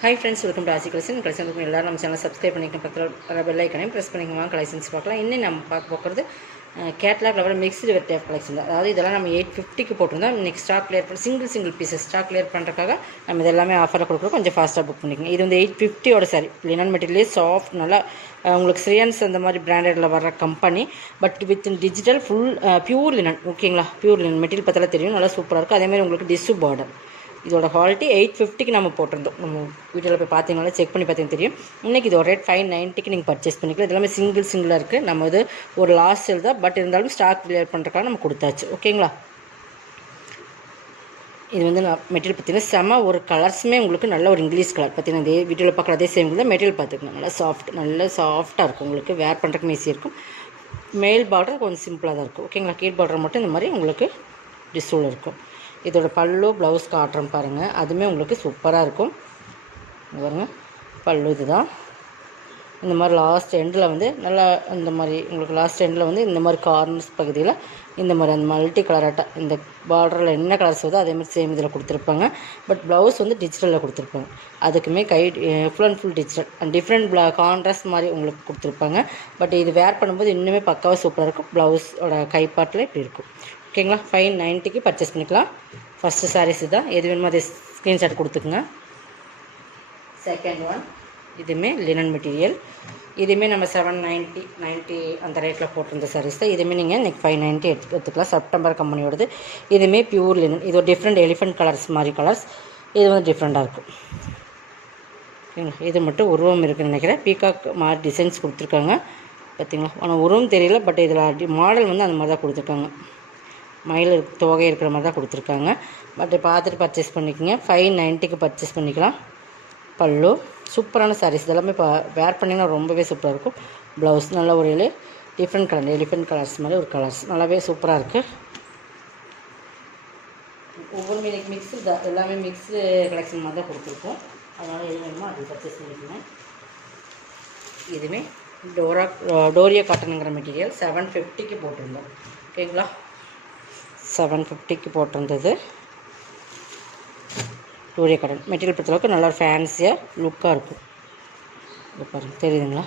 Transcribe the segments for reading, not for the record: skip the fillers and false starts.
Hi friends, welcome to ஆசி collection. Collection எல்லாரும் நம்ம சேனல் சப்ஸ்கிரைப் பண்ணிக்கணும், பக்கத்தில் பெல் ஐக்கனையும் ப்ரெஸ் பண்ணிக்கலாம். கலெக்ஷன்ஸ் பார்க்கலாம். இன்னும் நம்ம பார்க்க போகிறது catalogue level mixed variety of collection தான். அதாவது இதெல்லாம் நம்ம 850க்கு போட்டிருந்தோம். இன்றைக்கி ஸ்டாக் கிளியர் பண்ணி சிங்கிள் பீசஸ் ஸ்டாக் கிளியர் பண்ணுறதுக்காக நம்ம இதெல்லாமே ஆஃபரில் கொடுக்குறோம். கொஞ்சம் ஃபாஸ்ட்டாக புக் பண்ணிக்கோங்க. இது வந்து 850 சாரி லினன் மெட்டீரியலே சாஃப்ட், நல்லா உங்களுக்கு ஸ்ரீயன்ஸ் அந்த மாதிரி பிராண்டடில் வர company. But with digital full pure linen. ஓகேங்களா, பியூர் லினன் மெட்டீரியல் பார்த்தாலே தெரியும், நல்லா சூப்பராக இருக்குது. அதேமாதிரி உங்களுக்கு டிஷ்யூ பார்டர். இதோட குவாலிட்டி 850க்கு நம்ம போட்டிருந்தோம். நம்ம வீடியோவில் போய் பார்த்தீங்கன்னா செக் பண்ணி பார்த்தீங்கன்னா தெரியும். இன்றைக்கி இதோட ரேட் 590க்கு நீங்கள் பர்ச்சேஸ் பண்ணிக்கலாம். இதெல்லாமே சிங்கிளாக இருக்குது. நம்ம இது ஒரு லாஸ்ட் சேல் தான், பட் இருந்தாலும் ஸ்டாக் கிளியர் பண்ணுறதுக்காக நம்ம கொடுத்தாச்சு. ஓகேங்களா, இது வந்து நான் மெட்டீரியல் பார்த்தீங்கன்னா செம ஒரு கலர்ஸுமே உங்களுக்கு நல்ல ஒரு இங்கிலீஷ் கலர் பார்த்தீங்கன்னா இதே வீடியோவில் பார்க்குற அதே சேம் தான். மெட்டீரியல் பார்த்துக்கணும், நல்லா சாஃப்ட்டாக இருக்கும். உங்களுக்கு வேர் பண்ணுறதுக்கு ஈஸியாக இருக்கும். மேல் பார்டர் கொஞ்சம் சிம்பிளாக தான் இருக்கும். ஓகேங்களா, கீழ் பார்டர் மட்டும் இந்த மாதிரி உங்களுக்கு டிஸ்ஸில் இருக்கும். இதோட பல்லு ப்ளவுஸ் காட்டுறோம் பாருங்கள், அதுவுமே உங்களுக்கு சூப்பராக இருக்கும். பாருங்கள், பல்லு இதுதான். இந்த மாதிரி லாஸ்ட் எண்டில் வந்து நல்லா இந்த மாதிரி உங்களுக்கு லாஸ்ட் எண்டில் வந்து இந்த மாதிரி கார்னர்ஸ் பகுதியில் இந்த மாதிரி அந்த மல்டி கலராட்டாக இந்த பார்டரில் என்ன கலர்ஸ் வருதோ அதேமாதிரி சேம் இதில் கொடுத்துருப்பாங்க. பட் ப்ளவுஸ் வந்து டிஜிட்டலில் கொடுத்துருப்பாங்க. அதுக்குமே full and full digital and different contrast மாதிரி உங்களுக்கு கொடுத்துருப்பாங்க. பட் இது வேர் பண்ணும்போது இன்னுமே பக்காவாக சூப்பராக இருக்கும். ப்ளவுஸோட கைப்பாட்டில் இப்படி இருக்கும். ஓகேங்களா, 590க்கு பர்ச்சேஸ் பண்ணிக்கலாம். ஃபஸ்ட்டு சாரீஸ் தான். எது வேணுமோ அதை ஸ்க்ரீன்ஷாட் கொடுத்துக்குங்க. செகண்ட் ஒன், இதுவுமே லினன் மெட்டீரியல். இதுவுமே நம்ம 790 அந்த ரேட்டில் போட்டிருந்த சாரீஸ் தான். இதுவுமே நீங்கள் இன்றைக்கி 590 எடுத்துக்கலாம். செப்டம்பர் கம்பெனியோடது. இதுவுமே பியூர் லினன். இது ஒரு டிஃப்ரெண்ட் எலிஃபென்ட் கலர்ஸ் மாதிரி கலர்ஸ். இது வந்து டிஃப்ரெண்ட்டாக இருக்கும். ஓகேங்களா, இது மட்டும் உருவம் இருக்குதுன்னு நினைக்கிறேன். பீகாக் மாதிரி டிசைன்ஸ் கொடுத்துருக்காங்க பார்த்தீங்களா. ஆனால் உருவம் தெரியல, பட் இதில் மாடல் வந்து அந்த மாதிரி தான் கொடுத்துருக்காங்க. மயில் தொகை இருக்கிற மாதிரி தான் கொடுத்துருக்காங்க. பட் பார்த்துட்டு பர்ச்சேஸ் பண்ணிக்கோங்க. 590க்கு பர்ச்சேஸ் பண்ணிக்கலாம். பல்லு சூப்பரான சாரீஸ். இதெல்லாமே இப்போ வேர் பண்ணிங்கன்னா ரொம்பவே சூப்பராக இருக்கும். ப்ளவுஸ் நல்ல ஒரு டிஃப்ரெண்ட் கலர் எலிஃபென்ட் கலர்ஸ் மாதிரி ஒரு கலர்ஸ் நல்லாவே சூப்பராக இருக்குது. ஒவ்வொரு மினிக்கு மிக்ஸு தான், எல்லாமே மிக்ஸு கலெக்ஷன் மாதிரி தான் கொடுத்துருக்கோம். அதனால் எது வேணுமோ அது பர்ச்சேஸ் பண்ணிக்கோங்க. இதுவுமே டோரியா காட்டனுங்கிற மெட்டீரியல் 750க்கு போட்டிருந்தோம். ஓகேங்களா, 750க்கு போட்டிருந்தது. டோரியா காட்டன் மெட்டீரியல் பொறுத்தளவுக்கு நல்லா ஒரு ஃபேன்சியாக லுக்காக இருக்கும். இது பாருங்கள், தெரியுதுங்களா.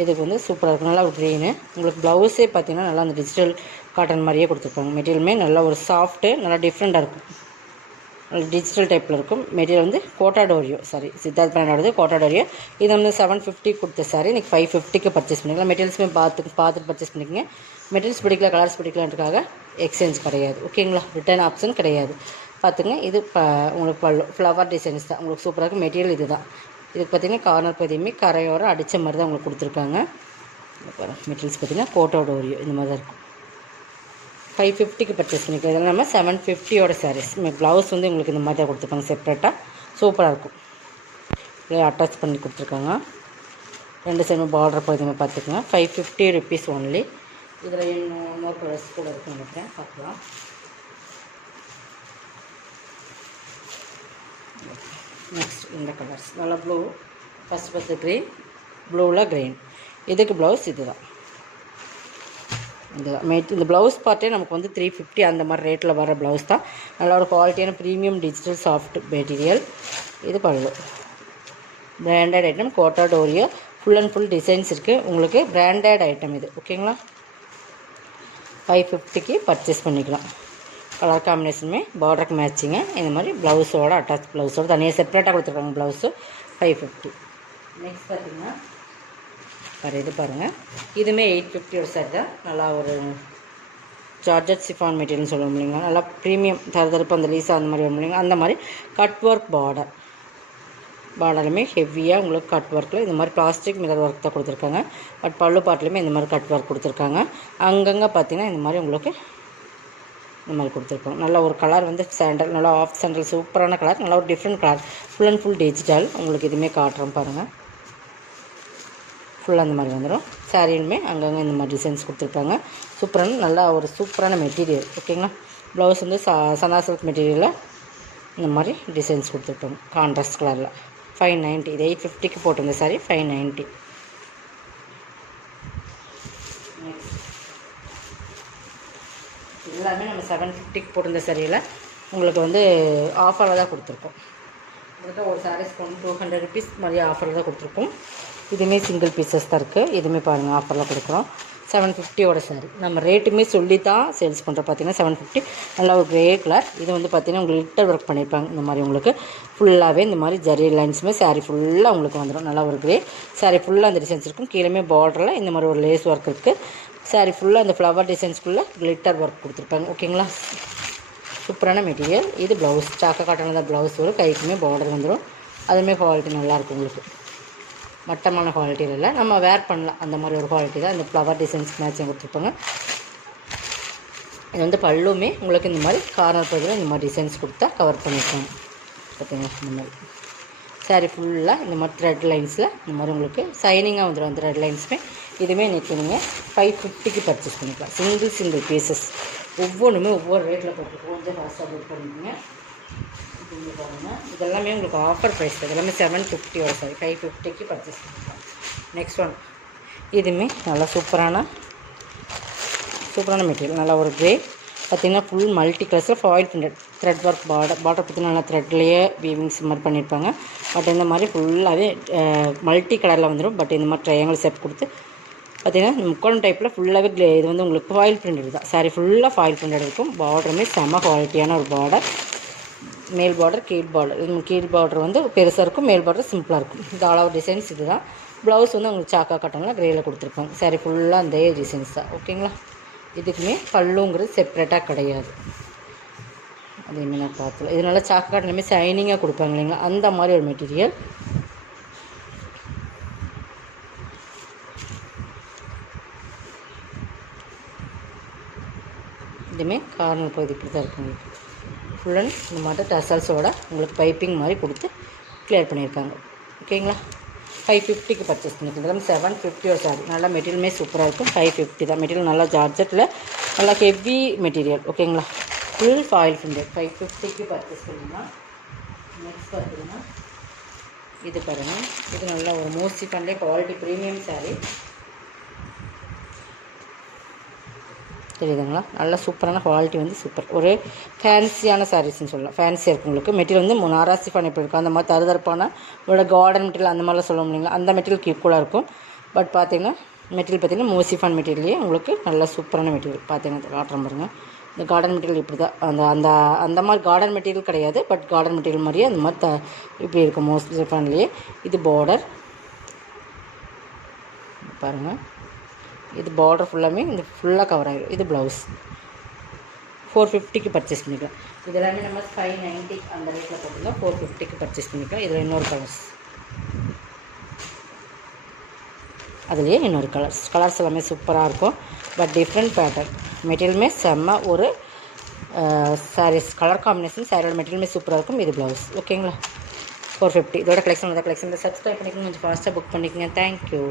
இதுக்கு வந்து சூப்பராக இருக்கும். நல்லா ஒரு க்ரீனு. உங்களுக்கு ப்ளவுஸே பார்த்தீங்கன்னா நல்லா அந்த டிஜிட்டல் காட்டன் மாதிரியே கொடுத்துருப்பாங்க. மெட்டீரியலுமே நல்லா ஒரு சாஃப்ட்டு, நல்லா டிஃப்ரெண்ட்டாக இருக்கும். நல்லா டிஜிட்டல் டைப்பில் இருக்கும். மெட்டீரியல் வந்து கோட்டாடோரியோ சித்தார்த் பிராண்டோடது கோட்டாடோரியோ. இது வந்து 750 கொடுத்த சாரி இன்றைக்கி 550க்கு பர்ச்சேஸ் பண்ணிக்கலாம். மெட்டீரியல்ஸுமே பார்த்துட்டு பர்ச்சேஸ் பண்ணிக்கோங்க. மெட்டீரியல்ஸ் பிடிக்கல, கலர்ஸ் பிடிக்கலன்றதுக்காக எக்ஸ்சேஞ்ச் கிடையாது. ஓகேங்களா, ரிட்டர்ன் ஆப்ஷன் கிடையாது. பார்த்துங்க, இது உங்களுக்கு பல்லு ஃப்ளவர் டிசைன்ஸ் தான். உங்களுக்கு சூப்பராக இருக்கும். மெட்டீரியல் இது தான். இதுக்கு பார்த்திங்கன்னா கார்னர் பகுதியுமே கரையோரம் அடித்த மாதிரி தான் உங்களுக்கு கொடுத்துருக்காங்க. மெட்டீரியல்ஸ் பார்த்திங்கன்னா கோட்டாடோரியோ இந்த மாதிரி தான் இருக்கும். 550க்கு பர்ச்சேஸ் பண்ணிக்கலாம். இதெல்லாம் நம்ம 750 சாரீஸ். ப்ளவுஸ் வந்து உங்களுக்கு இந்த மாதிரி தான் கொடுத்துருக்காங்க செப்ரேட்டாக. சூப்பராக இருக்கும். இதே அட்டாச் பண்ணி கொடுத்துருக்காங்க. 2 சைடும் பார்டர் பகுதியுமே பார்த்துக்கோங்க. 550 rupees ஒன்லி. இதில் இன்னொரு கலர்ஸ் கூட இருக்குன்னு நினைக்கிறேன், பார்க்கலாம். நெக்ஸ்ட் இந்த கலர்ஸ் நல்லா ப்ளூ, ஃபஸ்ட்டு க்ரீன், ப்ளூவில் க்ரீன். இதுக்கு ப்ளவுஸ் இது தான். இந்த ப்ளவுஸ் பார்த்தே நமக்கு வந்து 350 அந்த மாதிரி ரேட்டில் வர ப்ளவுஸ் தான். நல்ல ஒரு குவாலிட்டியான ப்ரீமியம் டிஜிட்டல் சாஃப்ட் மெட்டீரியல். இது பல்லு. பிராண்டட் ஐட்டம் கோட்டாடோரியோ. ஃபுல் அண்ட் ஃபுல் டிசைன்ஸ் இருக்குது. உங்களுக்கு பிராண்டட் ஐட்டம் இது. ஓகேங்களா, 550க்கு பர்ச்சேஸ் பண்ணிக்கலாம். கலர் காம்பினேஷனுமே பார்டருக்கு மேட்சிங்க. இந்த மாதிரி ப்ளவுஸோட அட்டாச் ப்ளவுஸோடு தனியாக செப்பரேட்டாக கொடுத்துருக்காங்க. ப்ளவுஸு 550. நெக்ஸ்ட் பார்த்திங்கன்னா இது பாருங்கள். இதுவுமே 850 சாரி தான். நல்லா ஒரு ஜார்ஜட் சிஃபான் மெட்டீரியல்னு சொல்லுவோம் இல்லைங்களா. நல்லா ப்ரீமியம் தரப்பு அந்த லீஸா அந்த மாதிரி வரும் இல்லைங்களா. அந்த மாதிரி கட் ஒர்க் பார்டருமே ஹெவியாக உங்களுக்கு கட் ஒர்க்கில் இந்த மாதிரி பிளாஸ்டிக் மிரர் ஒர்க் தான் கொடுத்துருக்காங்க. பட் பல்லு பாட்டிலுமே இந்த மாதிரி கட் ஒர்க் கொடுத்துருக்காங்க. அங்கங்கே பார்த்திங்கன்னா இந்த மாதிரி உங்களுக்கு இந்த மாதிரி கொடுத்துருக்கோம். நல்ல ஒரு கலர் வந்து சாண்டல், நல்லா ஆஃப் சாண்டல் சூப்பரான கலர். நல்லா ஒரு different colour. Full and full digital. உங்களுக்கு இதுவுமே காட்டுறோம் பாருங்கள். ஃபுல்லாக அந்த மாதிரி வந்துடும். சாரியுமே அங்கங்கே இந்த மாதிரி டிசைன்ஸ் கொடுத்துருப்பாங்க. சூப்பரான நல்லா ஒரு சூப்பரான மெட்டீரியல். ஓகேங்களா, ப்ளவுஸ் வந்து சனா சில்க் மெட்டீரியலில் இந்த மாதிரி டிசைன்ஸ் கொடுத்துருப்பாங்க கான்ட்ராஸ்ட் கலரில். 590. இது 850க்கு போட்டிருந்த சாரி 590. எல்லாமே நம்ம 750க்கு போட்டிருந்த சாரியில் உங்களுக்கு வந்து ஆஃபரில் தான் கொடுத்துருக்கோம். உங்களுக்கு ஒரு சாரீஸ் கொண்டு 200 ருபீஸ் மாதிரி ஆஃபரில் தான் கொடுத்துருக்கோம். இதுவுமே சிங்கிள் பீசஸ் தான் இருக்குது. இதுவுமே பாருங்கள் ஆஃபரில் கொடுக்குறோம். 750 சாரி. நம்ம ரேட்டுமே சொல்லி தான் சேல்ஸ் பண்ணுறோம். பார்த்தீங்கன்னா 750 நல்லா ஒரு க்ரே கலர். இது வந்து பார்த்திங்கன்னா உங்களுக்கு லிட்டர் ஒர்க் பண்ணியிருப்பாங்க. இந்த மாதிரி உங்களுக்கு ஃபுல்லாகவே இந்த மாதிரி ஜரி லைன்ஸுமே சாரீ ஃபுல்லாக உங்களுக்கு வந்துடும். நல்லா ஒரு க்ரே சாரீ ஃபுல்லாக அந்த டிசைன்ஸ் இருக்கும். கீழே பார்டரில் இந்த மாதிரி ஒரு லேஸ் ஒர்க் இருக்குது. சாரீ ஃபுல்லாக அந்த ஃப்ளவர் டிசைன்ஸ்குள்ளே glitter ஒர்க் கொடுத்துருப்பாங்க. ஓகேங்களா, சூப்பரான மெட்டீரியல். இது ப்ளவுஸ் சாக்கா காட்டனில் தான் ப்ளவுஸ் வரும். கைக்குமே பார்டர் வந்துடும். அதுவுமே குவாலிட்டி நல்லாயிருக்கும். உங்களுக்கு மட்டமான குவாலிட்டியில் இல்லை, நம்ம வேர் பண்ணலாம் அந்த மாதிரி ஒரு குவாலிட்டி தான். இந்த ஃப்ளவர் டிசைன்ஸ்க்கு மேட்சிங் கொடுத்துருப்பாங்க. இது வந்து பல்லுமே உங்களுக்கு இந்த மாதிரி கார்னர் பகுதியில் இந்த மாதிரி டிசைன்ஸ் கொடுத்தா கவர் பண்ணியிருக்காங்க. பார்த்தீங்கன்னா இந்த மாதிரி சாரீ ஃபுல்லாக இந்த மாதிரி த்ரெட் லைன்ஸில் இந்த மாதிரி உங்களுக்கு சைனிங்காக வந்துடும். அந்த த்ரெட் லைன்ஸுமே இதுவுமே இன்றைக்கி நீங்கள் 550க்கு பர்ச்சேஸ் பண்ணிக்கலாம். சிங்கிள் பீசஸ் ஒவ்வொன்றுமே ஒவ்வொரு ரேட்டில் போட்டுருக்கோம். கொஞ்சம் ஃபாஸ்ட்டாக புக் பண்ணிக்கோங்க. பாருங்கள், இதெல்லாமே உங்களுக்கு ஆஃபர் ப்ரைஸ். இதெல்லாமே 750 சாரி 550க்கு பர்ச்சேஸ் பண்ணிக்கலாம். நெக்ஸ்ட் ஒன், இதுவுமே நல்லா சூப்பரான மெட்டீரியல். நல்லா ஒரு க்ரே பார்த்திங்கன்னா ஃபுல் மல்டி கலர்ஸில் foil printed thread work border பார்த்திங்கன்னா நல்லா த்ரெட்லேயே வீவிங்ஸ் மாதிரி பண்ணியிருப்பாங்க. பட் இந்த மாதிரி ஃபுல்லாகவே மல்டி கலரில் வந்துடும். பட் இந்த மாதிரி ட்ரையாங்கிள் செட் கொடுத்து பார்த்திங்கன்னா முக்கோணம் டைப்பில் ஃபுல்லாகவே இது வந்து உங்களுக்கு ஃபாயில் பிரிண்டட் தான். சாரி ஃபுல்லாக ஃபாயில் பிரிண்டட் இருக்கும். பார்டருமே செம்ம குவாலிட்டியான ஒரு பார்டர். மேல் பார்டர் கீழ் பார்டர். இது கீழ் பார்டர் வந்து பெருசாக இருக்கும், மேல் பார்டர் சிம்பிளாக இருக்கும். இது ஆல் ஓவர் டிசைன்ஸ். இது தான் ப்ளவுஸ் வந்து உங்களுக்கு சாக்கா காட்டனில் க்ரேயில் கொடுத்துருப்பாங்க. சாரி ஃபுல்லாக அந்த டிசைன்ஸ் தான். ஓகேங்களா, இதுக்குமே பல்லுங்கிறது செப்ரேட்டாக கிடையாது. அதேமாதிரி நான் பார்த்தல இது நல்லா சாக்கா காட்டனுமே ஷைனிங்காக கொடுப்பாங்க இல்லைங்களா, அந்த மாதிரி ஒரு மெட்டீரியல். இதுவுமே கார்னர் பகுதி இப்படி தான் இருக்கும். உங்களுக்கு ஃபுல் அண்ட் இந்த மாதிரி டசல்ஸோட உங்களுக்கு பைப்பிங் மாதிரி கொடுத்து கிளியர் பண்ணியிருக்காங்க. ஓகேங்களா, 550க்கு பர்ச்சேஸ் பண்ணிக்கலாம். 750 சாரி. நல்லா மெட்டீரியலுமே சூப்பராக இருக்கும். 550 தான். மெட்டீரியல் நல்லா ஜார்ஜெட்டில் நல்லா ஹெவி மெட்டீரியல். ஓகேங்களா, ஃபுல் ஃபாயில் பிரிண்டட் 550க்கு பர்ச்சேஸ் பண்ணிக்கலாம். நெக்ஸ்ட் பார்த்தீங்கன்னா இது பாருங்கள், இது நல்லா ஒரு மோஸ்ட்லி பண்ணலே குவாலிட்டி ப்ரீமியம் சாரீ. தெரியுதுங்களா, நல்ல சூப்பரான குவாலிட்டி வந்து சூப்பர். ஒரு ஃபேன்சியான சாரீஸ்ன்னு சொல்லலாம். ஃபேன்சியாக இருக்கும். உங்களுக்கு மெட்டீரியல் வந்து நாராசி பண்ணி இருக்கும். அந்த மாதிரி தருதரப்பான ஒரு கார்டன் மெட்டீரியல் அந்த மாதிரிலாம் சொல்ல முடியுங்களா, அந்த மெட்டீரியலுக்கு ஈக்குவலாக இருக்கும். பட் பார்த்தீங்கன்னா மெட்டீரியல் பார்த்தீங்கன்னா மோசிஃபான் மெட்டீரியலே உங்களுக்கு நல்ல சூப்பரான மெட்டீரியல். பார்த்தீங்கன்னா காட்டுறேன் பாருங்கள். இந்த கார்டன் மெட்டீரியல் இப்படி தான். அந்த அந்த மாதிரி கார்டன் மெட்டீரியல் கிடையாது. பட் கார்டன் மெட்டீரியல் மாதிரியே அந்த மாதிரி இப்படி இருக்கும் மோசிஃபான்லேயே. இது பார்டர் பாருங்கள். இது பார்டர் ஃபுல்லாமே இந்த ஃபுல்லாக கவர் ஆகிடும். இது ப்ளவுஸ் 450க்கு பர்ச்சேஸ் பண்ணிக்கலாம். இது எல்லாமே நம்ம 590 அந்த ரேட்டில் போட்டுருந்தோம். 450க்கு பர்ச்சேஸ் பண்ணிக்கலாம். இதில் இன்னொரு அதுலேயே இன்னொரு கலர்ஸ் எல்லாமே சூப்பராக இருக்கும். But different pattern. மெட்டீரியலுமே செம்ம ஒரு சாரீஸ் கலர் காம்பினேஷன். சாரியோட மெட்டீரியலுமே சூப்பராக இருக்கும். இது ப்ளவுஸ். ஓகேங்களா, 450. இதோட கலெக்ஷன் சப்ஸ்கிரைப் பண்ணிக்கோங்க. கொஞ்சம் ஃபாஸ்ட்டாக புக் பண்ணிக்கோங்க. தேங்க்யூ.